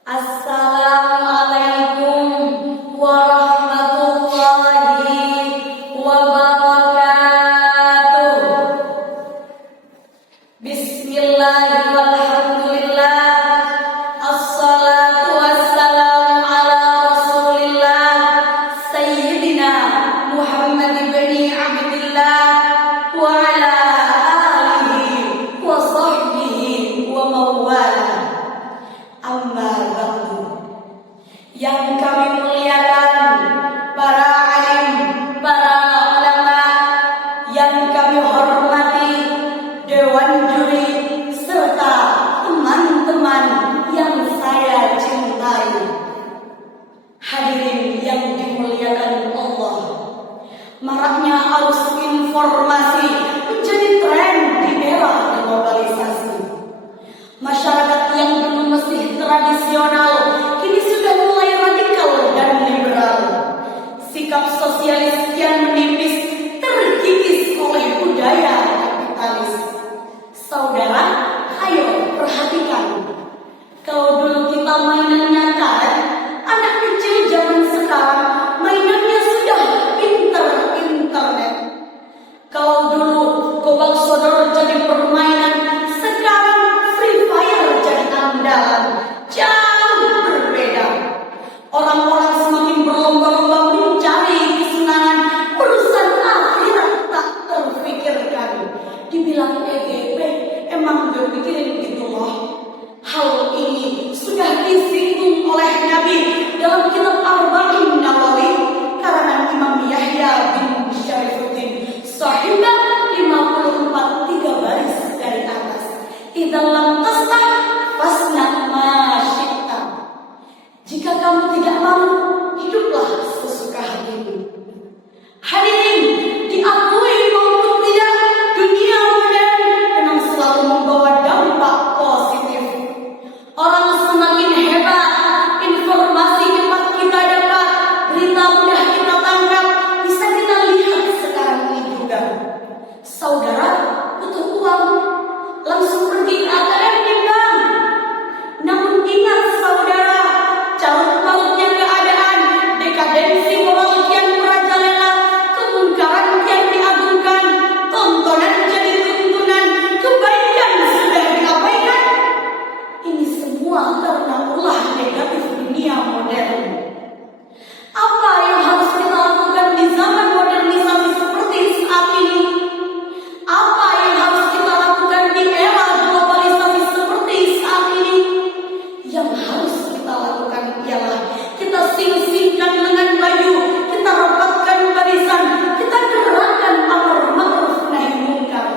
Assalamualaikum warahmatullahi wabarakatuh. Bismillahirrahmanirrahim. Walhamdulillah. Assalatu wassalamu ala rasulillah Sayyidina Muhammad ibn Abdillah wa ala alihi wa sahbihi wa mawala. Amma ba'du. Yang kami muliakan para alim, para ulama, yang kami hormati dewan juri serta teman-teman yang saya cintai. Hadirin yang dimuliakan Allah, maraknya arus informasi menjadi tren di era globalisasi. Masyarakat yang dulu masih tradisional kini sudah mulai radikal dan liberal. Sikap sosialis yang menipis terkikis oleh budaya kapitalis. Saudara, ayo perhatikan. Kalau dulu kita mainannya karet, anak kecil zaman sekarang mainannya sudah pinter internet. Kalau dulu gobak sodor jadi permainan, sekarang Free Fire jadi andalan. Jauh berbeda. Orang-orang semakin berlomba-lomba mencari kesenangan, urusan akhirat tak terfikirkan. Dibilang EGP, emang gak pikirin gitu loh. Hal ini sudah disinggung oleh Nabi dalam kitab Arba'in Nawawi karangan Imam Yahya bin Syarifuddin Sahibah 54 3 baris dari atas. Idza lam tastah fasna ma syi'ta. Jika kamu tidak mau, hiduplah sesuka hatimu. Hadirin, diakui maupun tidak, dunia modern memang selalu membawa dampak positif. Orang semakin hebat, informasi cepat kita dapat, berita mudah kita tangkap, bisa kita lihat sekarang ini juga. Saudara butuh uang, langsung pergi ke ATM di bank. Namun ingat saudara, carut mautnya keadaan, dekadensi moral kian merajalela, kemungkaran kian diagungkan, tontonan jadi tuntunan, kebaikan sudah diabaikan. Ini semua karena ulah negatif dunia modern. Apa yang harus kita lakukan di zaman modernisasi seperti saat ini? Apa yang harus kita lakukan di era globalisasi seperti saat ini? Yang harus kita lakukan ialah kita sing-singkan lengan baju, kita rapatkan barisan, kita gerakan amar ma'ruf nahi munkar.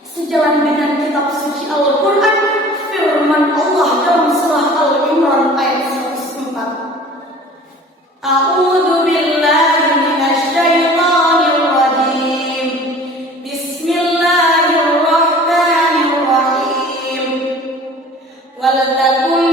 Sejalan dengan kitab suci Al-Quran, firman Allah dalam surah Al-Imran ayat 104. A'udzu billahi minasy syaithanir rajim. Bismillahirrahmanirrahim. Wal takum